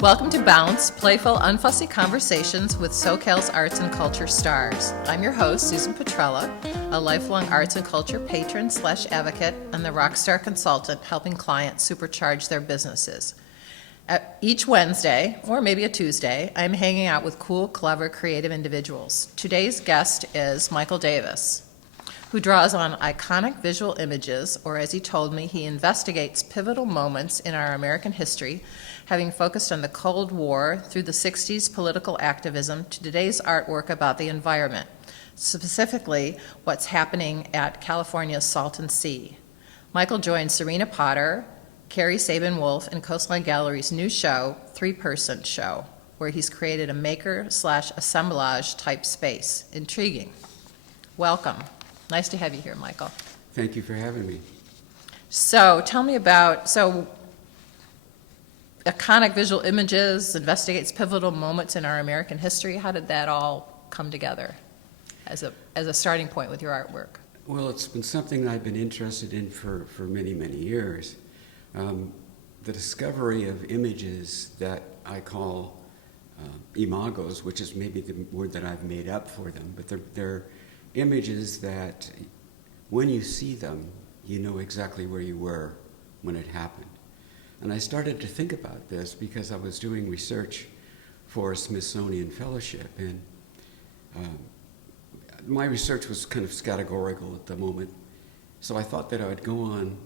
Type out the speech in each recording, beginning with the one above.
Welcome to Bounce, playful, unfussy conversations with SoCal's arts and culture stars. I'm your host, Susan Petrella, a lifelong arts and culture patron / advocate and the rockstar consultant helping clients supercharge their businesses. Each Wednesday, or maybe a Tuesday, I'm hanging out with cool, clever, creative individuals. Today's guest is Michael Davis, who draws on iconic visual images, or as he told me, he investigates pivotal moments in our American history, having focused on the Cold War through the 60s political activism to today's artwork about the environment, specifically what's happening at California's Salton Sea. Michael joined Serena Potter, Carrie Sabin-Wolf, and Coastline Gallery's new show, Three-Person Show, where he's created a maker/assemblage type space. Intriguing. Welcome. Nice to have you here, Michael. Thank you for having me. So tell me about, iconic visual images, investigates pivotal moments in our American history. How did that all come together as a starting point with your artwork? Well, it's been something that I've been interested in for many, many years. The discovery of images that I call imagos, which is maybe the word that I've made up for them, but they're images that when you see them, you know exactly where you were when it happened. And I started to think about this because I was doing research for a Smithsonian fellowship, and my research was kind of categorical at the moment. So I thought that I would go on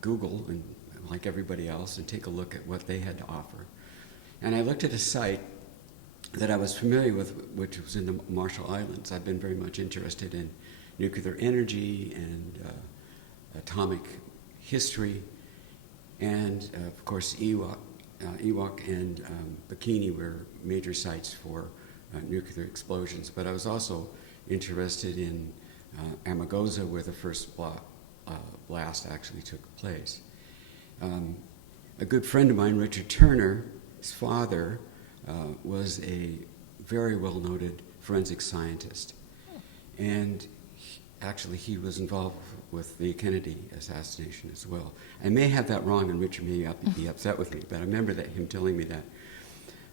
Google, and like everybody else, and take a look at what they had to offer. And I looked at a site that I was familiar with, which was in the Marshall Islands. I've been very much interested in nuclear energy and atomic history, and of course Ewok and Bikini were major sites for nuclear explosions. But I was also interested in Amargosa, where the first blast actually took place. A good friend of mine, Richard Turner, his father, was a very well-noted forensic scientist. And he was involved with the Kennedy assassination as well. I may have that wrong, and Richard may be upset with me, but I remember him telling me that.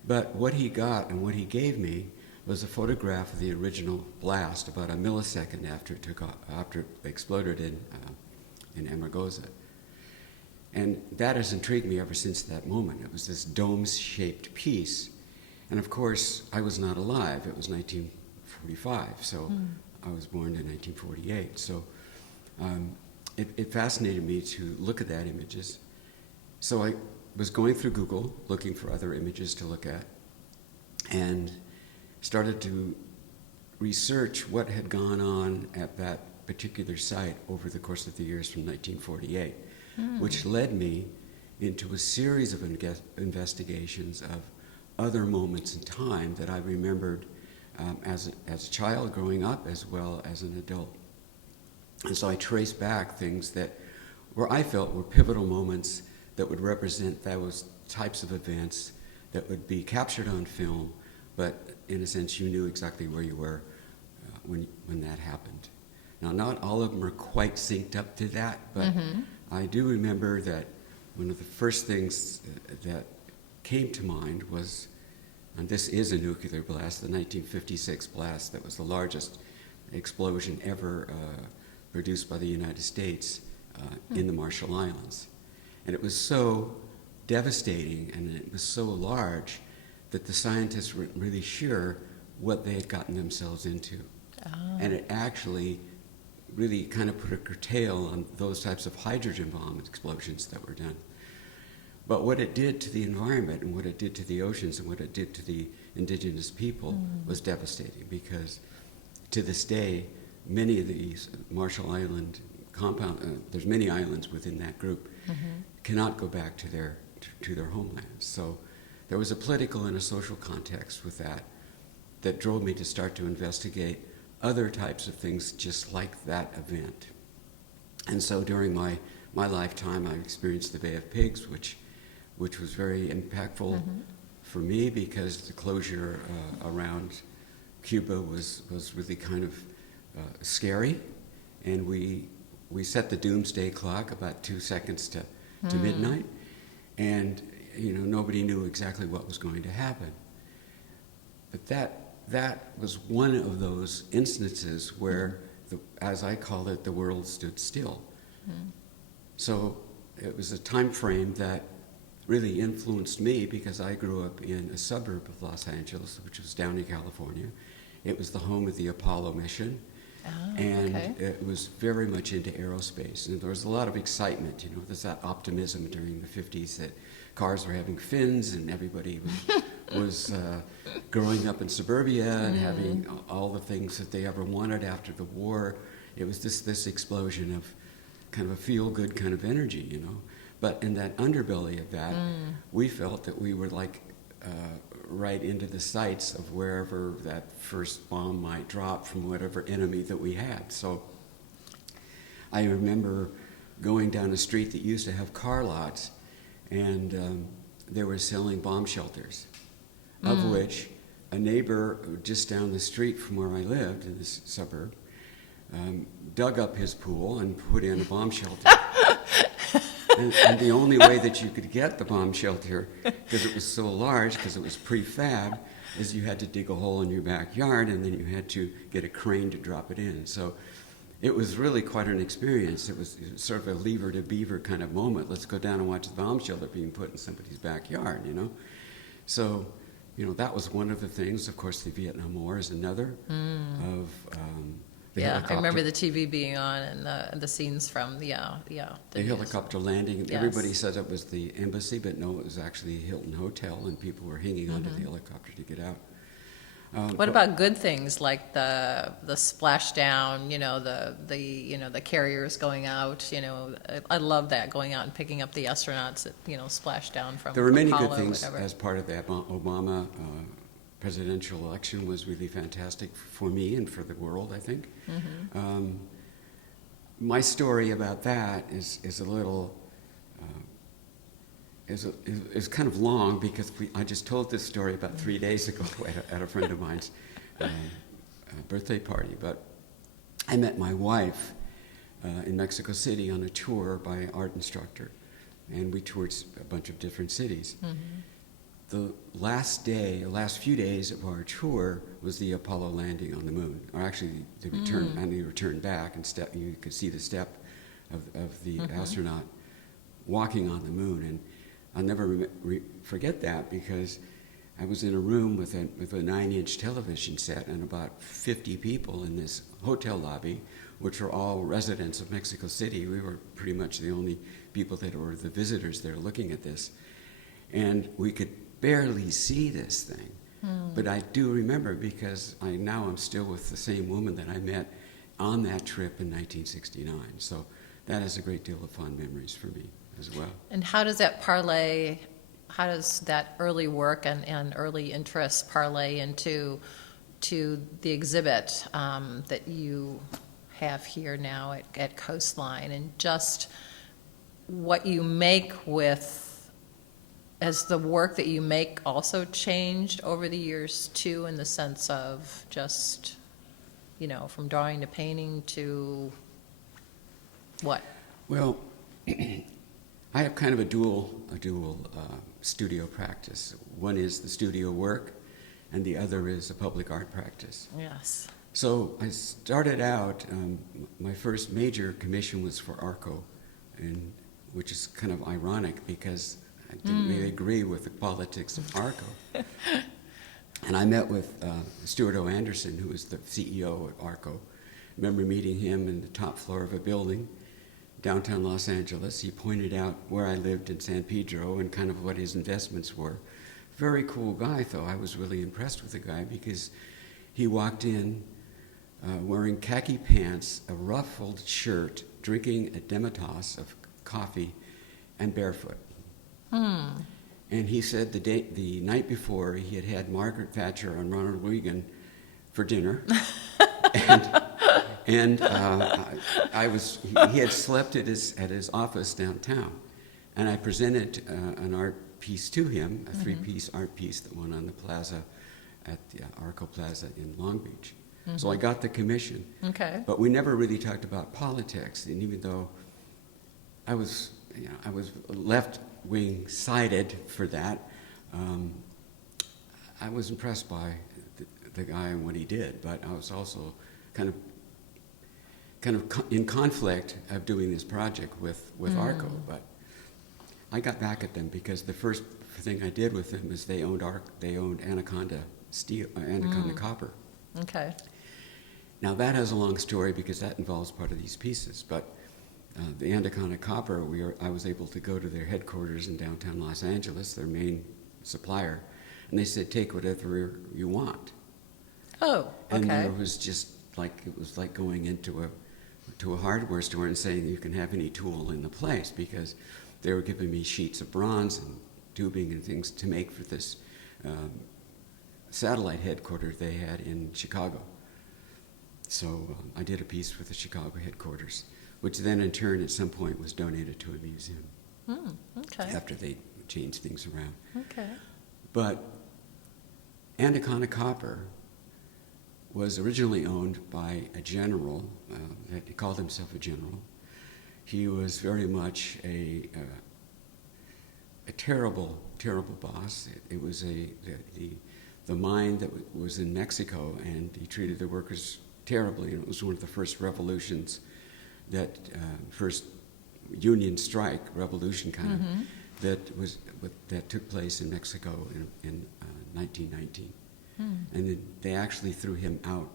But what he got and what he gave me was a photograph of the original blast about a millisecond after it exploded in Amargosa. And that has intrigued me ever since that moment. It was this dome-shaped piece. And of course, I was not alive. It was 1945, so I was born in 1948. So it fascinated me to look at that images. So I was going through Google, looking for other images to look at, and started to research what had gone on at that particular site over the course of the years from 1948. Which led me into a series of investigations of other moments in time that I remembered as a child growing up as well as an adult. And so I traced back things where I felt were pivotal moments that would represent those types of events that would be captured on film, but in a sense you knew exactly where you were when that happened. Now, not all of them are quite synced up to that, but I do remember that one of the first things that came to mind was, and this is a nuclear blast, the 1956 blast that was the largest explosion ever produced by the United States in the Marshall Islands. And it was so devastating and it was so large that the scientists weren't really sure what they had gotten themselves into. And it actually really kind of put a curtail on those types of hydrogen bomb explosions that were done. But what it did to the environment and what it did to the oceans and what it did to the indigenous people was devastating, because to this day, many of these Marshall Island there's many islands within that group, cannot go back to their homelands. So there was a political and a social context with that drove me to start to investigate other types of things just like that event. And so during my lifetime, I experienced the Bay of Pigs, which was very impactful for me, because the closure around Cuba was really kind of scary. And we set the doomsday clock about 2 seconds to midnight. And nobody knew exactly what was going to happen. But that was one of those instances where, as I call it, the world stood still. Mm. So it was a time frame that really influenced me because I grew up in a suburb of Los Angeles, which was Downey, California. It was the home of the Apollo mission. And it was very much into aerospace. And there was a lot of excitement, there's that optimism during the 50s that cars were having fins and everybody was growing up in suburbia and having all the things that they ever wanted after the war. It was this explosion of kind of a feel-good kind of energy, But in that underbelly of that, we felt that we were like right into the sights of wherever that first bomb might drop from whatever enemy that we had. So I remember going down a street that used to have car lots, and they were selling bomb shelters, of which a neighbor just down the street from where I lived in this suburb dug up his pool and put in a bomb shelter. And the only way that you could get the bomb shelter, because it was so large, because it was prefab, is you had to dig a hole in your backyard, and then you had to get a crane to drop it in. So it was really quite an experience. It was sort of a lever to beaver kind of moment. Let's go down and watch the bomb shelter being put in somebody's backyard, So, that was one of the things. Of course, the Vietnam War is another of... I remember the TV being on and the scenes from the helicopter landing. Yes. Everybody said it was the embassy, but no, it was actually a Hilton hotel, and people were hanging onto the helicopter to get out. What about good things like the splashdown? The carriers going out. I love that, going out and picking up the astronauts that splashed down from. There were many Apollo good things whatever. as part of that. Obama presidential election was really fantastic for me and for the world, I think. My story about that is a little is kind of long because I just told this story about 3 days ago at a friend of mine's birthday party. But I met my wife in Mexico City on a tour by an art instructor, and we toured a bunch of different cities. The last few days of our tour was the Apollo landing on the moon, or actually the return, and the return back, and you could see the step of the astronaut walking on the moon. And I'll never forget that because I was in a room with a 9-inch television set and about 50 people in this hotel lobby, which were all residents of Mexico City. We were pretty much the only people that were the visitors there looking at this. And we could barely see this thing. But I do remember because I'm still with the same woman that I met on that trip in 1969. So that has a great deal of fond memories for me as well. And how does that early work and early interest parlay into the exhibit that you have here now at Coastline, and just what you make with, has the work that you make also changed over the years too, in the sense of just, from drawing to painting to what? Well, I have kind of a dual studio practice. One is the studio work, and the other is a public art practice. Yes. So I started out, my first major commission was for ARCO, which is kind of ironic because I didn't really agree with the politics of ARCO. And I met with Stuart O. Anderson, who was the CEO at ARCO. I remember meeting him in the top floor of a building, downtown Los Angeles. He pointed out where I lived in San Pedro and kind of what his investments were. Very cool guy, though. I was really impressed with the guy because he walked in wearing khaki pants, a ruffled shirt, drinking a demitasse of coffee, and barefoot. And he said the night before he had Margaret Thatcher and Ronald Reagan for dinner, and he had slept at his office downtown, and I presented an art piece to him, a 3-piece art piece that went on the plaza at the Arco Plaza in Long Beach. So I got the commission. Okay. But we never really talked about politics, and even though I was I was left-wing sided for that. I was impressed by the guy and what he did, but I was also kind of in conflict of doing this project with ARCO. But I got back at them because the first thing I did with them is they owned Anaconda Steel, Anaconda Copper. Okay. Now that has a long story because that involves part of these pieces, but the Anaconda Copper, I was able to go to their headquarters in downtown Los Angeles, their main supplier, and they said, take whatever you want. Oh, okay. And there was just it was like going into a hardware store and saying you can have any tool in the place, because they were giving me sheets of bronze and tubing and things to make for this satellite headquarters they had in Chicago. So I did a piece for the Chicago headquarters, which then in turn at some point was donated to a museum. Okay. After they changed things around. Okay. But Anaconda Copper was originally owned by a general that he called himself a general. He was very much a terrible, terrible boss. It was the mine that was in Mexico, and he treated the workers terribly. And it was one of the first revolutions, first union strike revolution that took place in Mexico in 1919. And then they actually threw him out,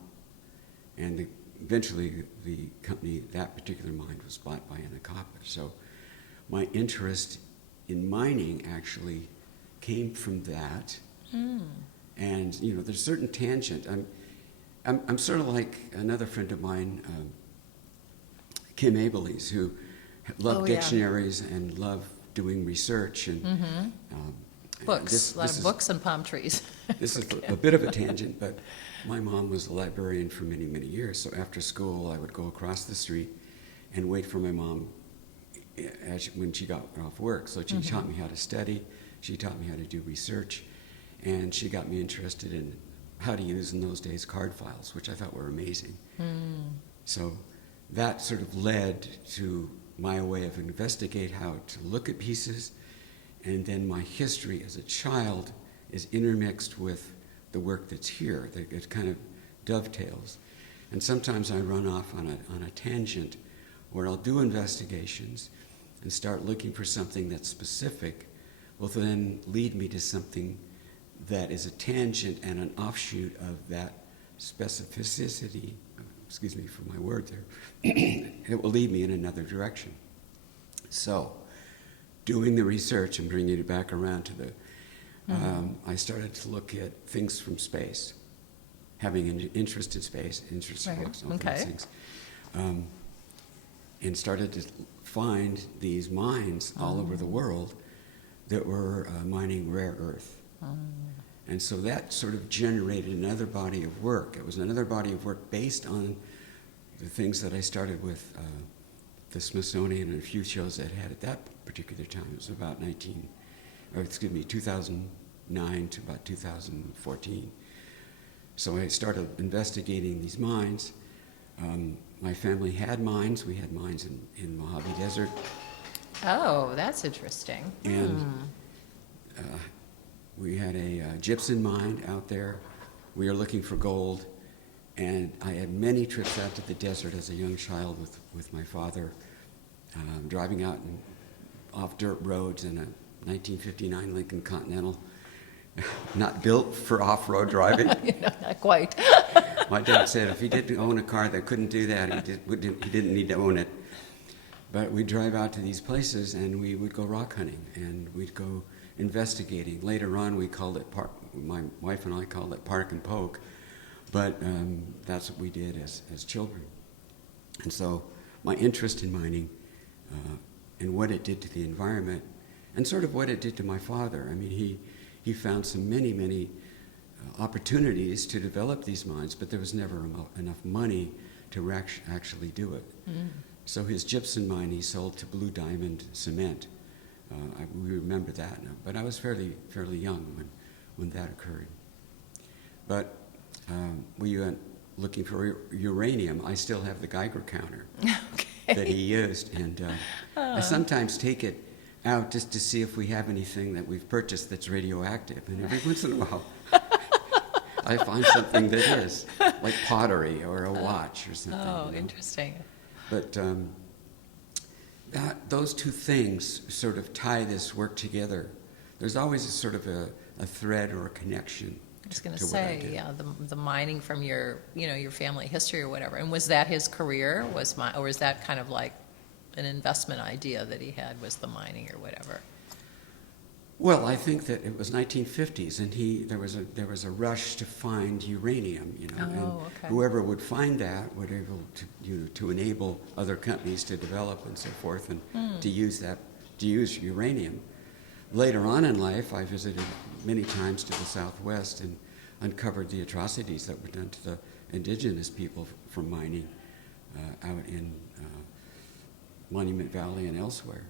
and eventually the company, that particular mine, was bought by Anaconda. So my interest in mining actually came from that. And there's a certain tangent. I'm sort of like another friend of mine, Kim Abelies, who loved dictionaries and loved doing research and Books, a lot of books and palm trees. This is a bit of a tangent, but my mom was a librarian for many, many years. So after school, I would go across the street and wait for my mom when she got off work. So she taught me how to study. She taught me how to do research. And she got me interested in how to use, in those days, card files, which I thought were amazing. So that sort of led to my way of investigate how to look at pieces. And then my history as a child is intermixed with the work that's here. It kind of dovetails. And sometimes I run off on a tangent where I'll do investigations and start looking for something that's specific, will then lead me to something that is a tangent and an offshoot of that specificity. Excuse me for my word there. It will lead me in another direction. So, doing the research and bringing it back around to I started to look at things from space, having an interest in space, interest in books, all those things, and started to find these mines all over the world that were mining rare earth. And so that sort of generated another body of work. It was another body of work based on the things that I started with the Smithsonian and a few shows that had at that particular time. It was about 2009 to about 2014. So I started investigating these mines. My family had mines. We had mines in Mojave Desert. Oh, that's interesting. And we had a gypsum mine out there. We were looking for gold. And I had many trips out to the desert as a young child with my father, driving out off dirt roads in a 1959 Lincoln Continental, not built for off-road driving. Not quite. My dad said if he didn't own a car that couldn't do that, he didn't need to own it. But we'd drive out to these places and we would go rock hunting and we'd go investigating. Later on, we called it my wife and I called it park and poke, but that's what we did as children. And so my interest in mining and what it did to the environment and sort of what it did to my father. I mean, he found many opportunities to develop these mines, but there was never enough money to actually do it. So his gypsum mine he sold to Blue Diamond Cement. We remember that, but I was fairly young when that occurred. But we went looking for uranium. I still have the Geiger counter. that he used. And I sometimes take it out just to see if we have anything that we've purchased that's radioactive. And every once in a while, I find something that is, like pottery or a watch or something. Oh, you know? interesting. But those two things sort of tie this work together. There's always a sort of a thread or a connection. I was going to to what I say, do. yeah, the mining from your, your family history or whatever. And was that his career? Or was that kind of like an investment idea that he had, was the mining or whatever? Well, I think that it was 1950s, and there was a rush to find uranium, and okay. whoever would find that would able to to enable other companies to develop and so forth, and to use uranium. Later on in life, I visited many times to the Southwest and uncovered the atrocities that were done to the indigenous people from mining out in Monument Valley and elsewhere.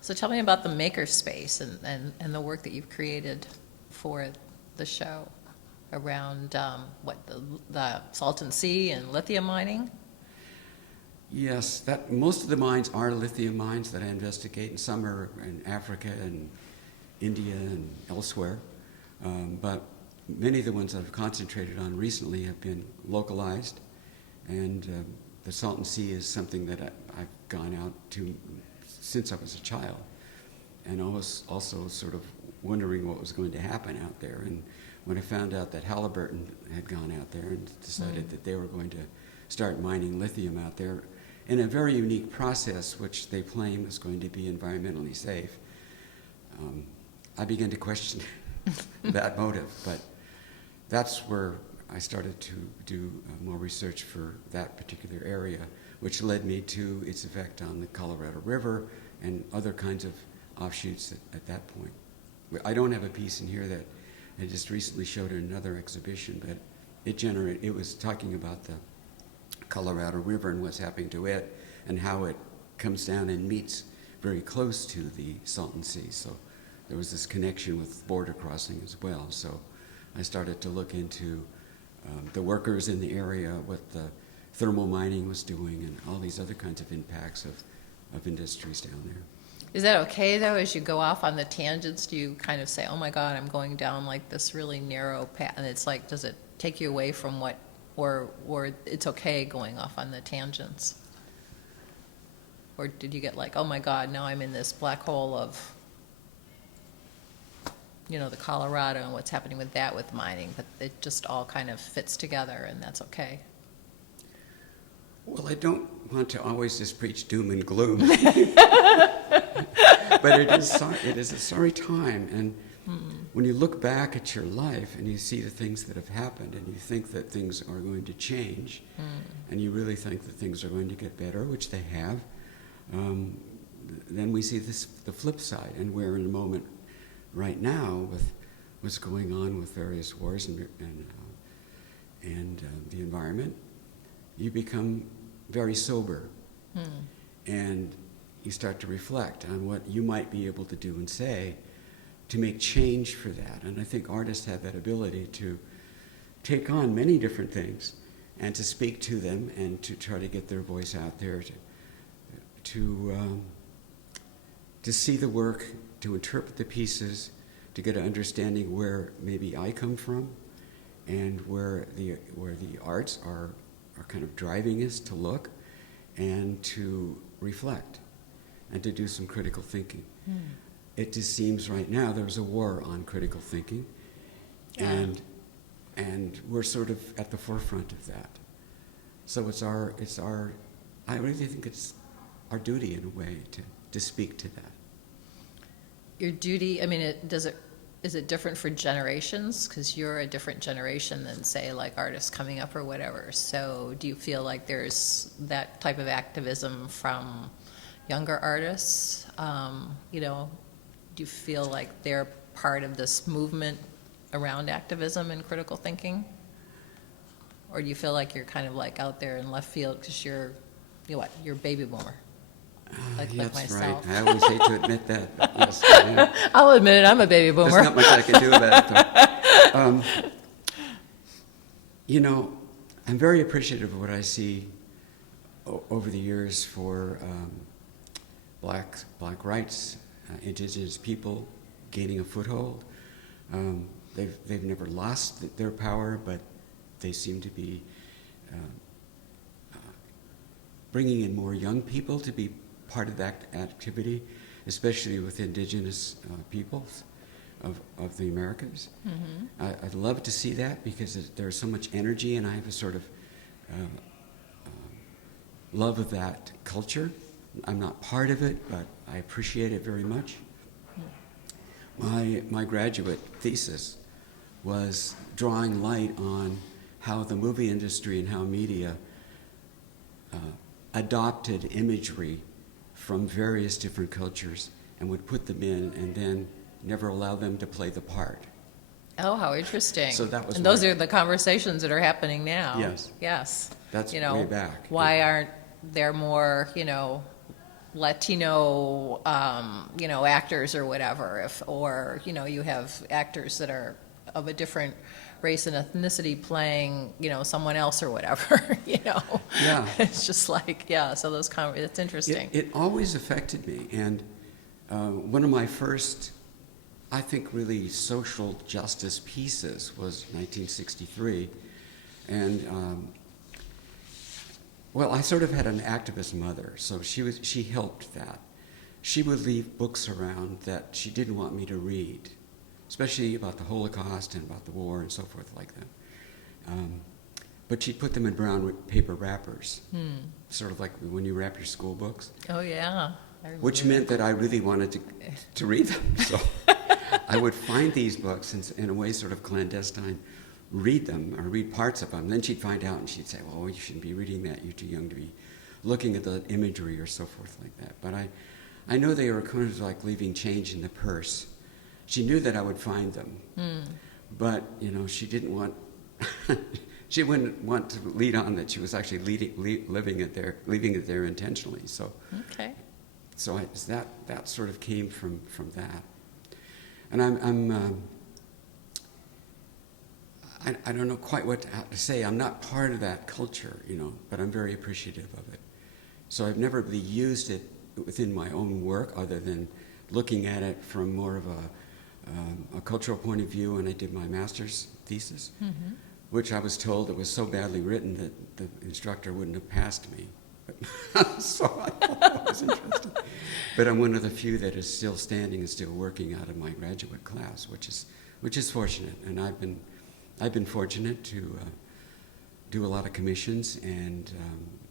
So tell me about the makerspace and the work that you've created for the show around the Salton Sea and lithium mining. Yes, most of the mines are lithium mines that I investigate, and some are in Africa and India and elsewhere. But many of the ones that I've concentrated on recently have been localized, and the Salton Sea is something that I've gone out to since I was a child, and I was also sort of wondering what was going to happen out there. And when I found out that Halliburton had gone out there and decided that they were going to start mining lithium out there in a very unique process, which they claim is going to be environmentally safe, I began to question that motive. But that's where I started to do more research for that particular area, which led me to its effect on the Colorado River and other kinds of offshoots at that point. I don't have a piece in here that I just recently showed in another exhibition, but it was talking about the Colorado River and what's happening to it and how it comes down and meets very close to the Salton Sea. So there was this connection with border crossing as well. So I started to look into the workers in the area, what the thermal mining was doing, and all these other kinds of impacts of industries down there. Is that okay, though, as you go off on the tangents? Do you kind of say, oh my God, I'm going down like this really narrow path? And it's like, does it take you away from what, or it's okay going off on the tangents? Or did you get like, oh my God, now I'm in this black hole of, the Colorado and what's happening with that with mining, but it just all kind of fits together and that's okay? Well, I don't want to always just preach doom and gloom, but it is a sorry time. And when you look back at your life and you see the things that have happened and you think that things are going to change, and you really think that things are going to get better, which they have, then we see the flip side. And we're in a moment right now with what's going on with various wars and the environment. You become very sober, and you start to reflect on what you might be able to do and say to make change for that. And I think artists have that ability to take on many different things and to speak to them and to try to get their voice out there, to see the work, to interpret the pieces, to get an understanding where maybe I come from and where the arts are kind of driving us to look and to reflect and to do some critical thinking. It just seems right now there's a war on critical thinking, and we're sort of at the forefront of that. So I really think it's our duty in a way to speak to that. Your duty, I mean, is it different for generations? Because you're a different generation than, say, like artists coming up or whatever. So do you feel like there's that type of activism from younger artists? Do you feel like they're part of this movement around activism and critical thinking? Or do you feel like you're kind of like out there in left field because you're a baby boomer? Like That's myself. right. I always hate to admit that, but yes, I am. I'll admit it, I'm a baby boomer. There's not much I can do about it, though. I'm very appreciative of what I see over the years for black rights, indigenous people gaining a foothold. They've never lost their power, but they seem to be bringing in more young people to be part of that activity, especially with indigenous peoples of the Americas. Mm-hmm. I'd love to see that because there's so much energy, and I have a sort of love of that culture. I'm not part of it, but I appreciate it very much. My graduate thesis was drawing light on how the movie industry and how media adopted imagery from various different cultures and would put them in and then never allow them to play the part. Oh, how interesting. So that was and those are the conversations that are happening now. Yes. Yes. That's way back. Why aren't there more, Latino, actors or whatever, or you have actors that are of a different race and ethnicity playing, someone else or whatever, Yeah. It's just like, so those it's interesting. It always affected me, and one of my first, I think, really social justice pieces was 1963, and well, I sort of had an activist mother, so she helped that. She would leave books around that she didn't want me to read, especially about the Holocaust and about the war and so forth like that. But she'd put them in brown paper wrappers, sort of like when you wrap your school books. Oh, yeah. Which meant that I really wanted to read them. So I would find these books and, in a way, sort of clandestine, read them or read parts of them. Then she'd find out and she'd say, well, you shouldn't be reading that. You're too young to be looking at the imagery or so forth like that. But I know they were kind of like leaving change in the purse. She knew that I would find them. But, she didn't want... She wouldn't want to lead on that she was actually leaving it there intentionally. So, okay. So that sort of came from that, and I don't know quite what to say. I'm not part of that culture, but I'm very appreciative of it. So I've never really used it within my own work, other than looking at it from more of a cultural point of view. And I did my master's thesis, which I was told it was so badly written that the instructor wouldn't have passed me. So I thought that was interesting. But I'm one of the few that is still standing and still working out of my graduate class, which is fortunate. And I've been fortunate to do a lot of commissions and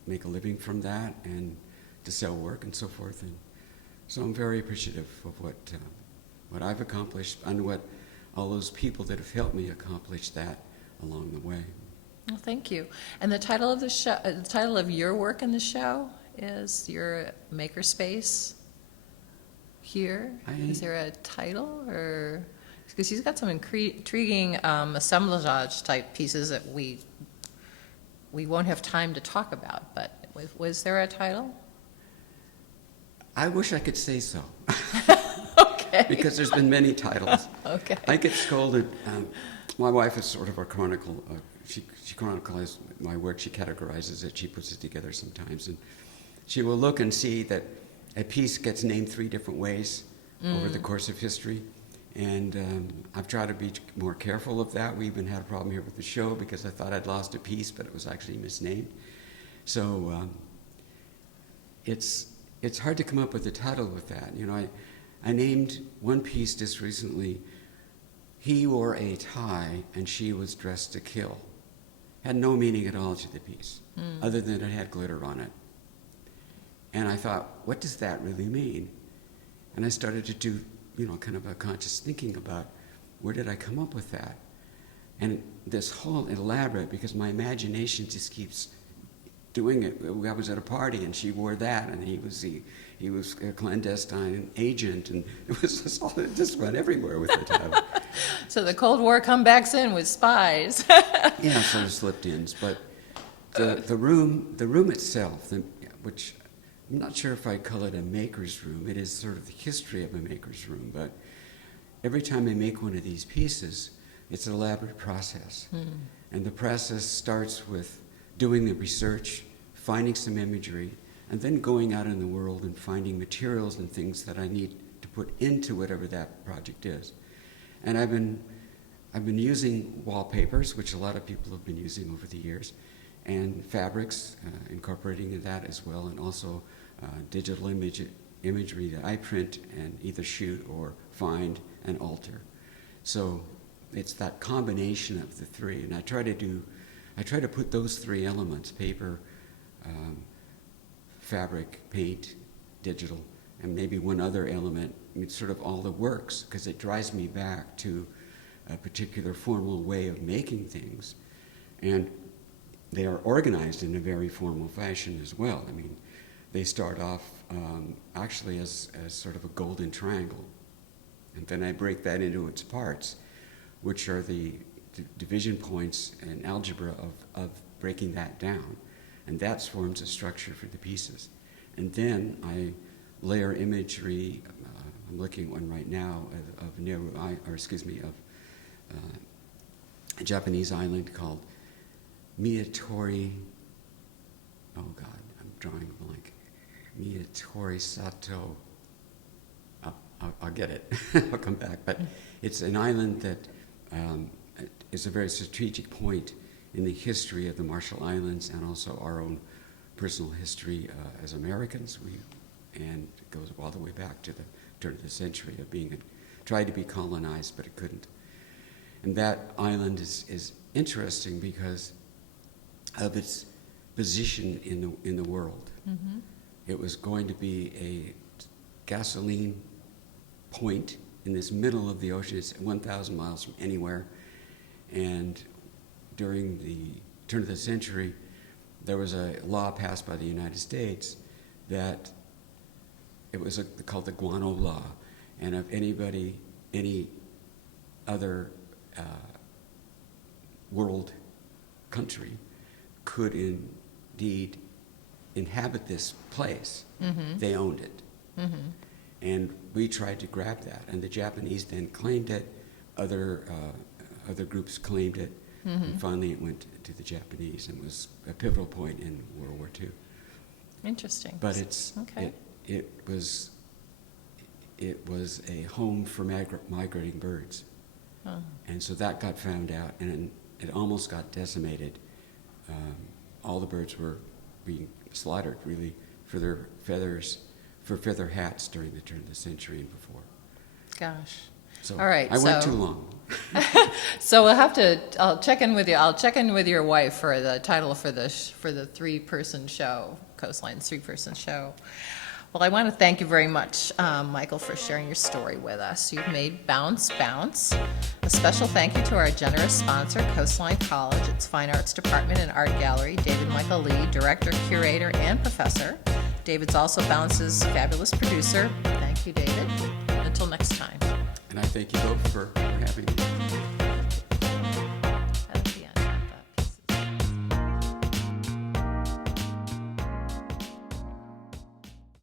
make a living from that, and to sell work and so forth. And so I'm very appreciative of what I've accomplished and what all those people that have helped me accomplish that along the way. Well, thank you. And the title of the show, the title of your work in the show is your makerspace here. Is there a title, or because he's got some intriguing assemblage type pieces that we won't have time to talk about. But was there a title? I wish I could say so. Okay. Because there's been many titles. Okay. I get scolded. My wife is sort of a chronicle. She chronicles my work. She categorizes it. She puts it together sometimes, and she will look and see that a piece gets named 3 different ways over the course of history. And I've tried to be more careful of that. We even had a problem here with the show because I thought I'd lost a piece, but it was actually misnamed. So it's hard to come up with a title with that. I named one piece just recently, "He wore a tie and she was dressed to kill." Had no meaning at all to the piece, other than it had glitter on it. And I thought, what does that really mean? And I started to do, kind of a conscious thinking about where did I come up with that? And this whole elaborate, because my imagination just keeps doing it. I was at a party and she wore that, and he was a clandestine agent, and it just went everywhere with the title. So the Cold War comebacks in with spies. Yeah, sort of slipped in. But the room itself, which I'm not sure if I'd call it a maker's room. It is sort of the history of a maker's room. But every time I make one of these pieces, it's an elaborate process. And the process starts with doing the research, finding some imagery, and then going out in the world and finding materials and things that I need to put into whatever that project is. And I've been using wallpapers, which a lot of people have been using over the years, and fabrics, incorporating that as well, and also digital imagery that I print and either shoot or find and alter. So it's that combination of the three, and I try to put those three elements: paper, fabric, paint, digital, and maybe one other element. It's sort of all the works, because it drives me back to a particular formal way of making things, and they are organized in a very formal fashion as well. I mean, they start off actually as sort of a golden triangle, and then I break that into its parts, which are the division points and algebra of breaking that down, and that forms a structure for the pieces. And then I layer imagery. I'm looking at one right now of a Japanese island called Miyatori. Oh God, I'm drawing a blank. Miyatori Sato. I'll get it. I'll come back. But it's an island that is a very strategic point in the history of the Marshall Islands and also our own personal history as Americans. And it goes all the way back to the turn of the century of tried to be colonized, but it couldn't. And that island is interesting because of its position in the world. Mm-hmm. It was going to be a gasoline point in this middle of the ocean. It's 1,000 miles from anywhere. And during the turn of the century, there was a law passed by the United States that it was called the Guano Law. And if any other world country could indeed inhabit this place, mm-hmm. they owned it. Mm-hmm. And we tried to grab that, and the Japanese then claimed it. Other groups claimed it, mm-hmm. and finally it went to the Japanese and was a pivotal point in World War II. Interesting. But it was a home for migrating birds, and so that got found out, and it almost got decimated. All the birds were being slaughtered, really, for their feathers, for feather hats during the turn of the century and before. Gosh. So all right. I went too long. So I'll check in with you. I'll check in with your wife for the title for the 3-person show, Coastline's 3-person show. Well, I want to thank you very much, Michael, for sharing your story with us. You've made Bounce Bounce. A special thank you to our generous sponsor, Coastline College, its Fine Arts Department and Art Gallery, David Michael Lee, Director, Curator, and Professor. David's also Bounce's fabulous producer. Thank you, David. Until next time. And I thank you both for having me.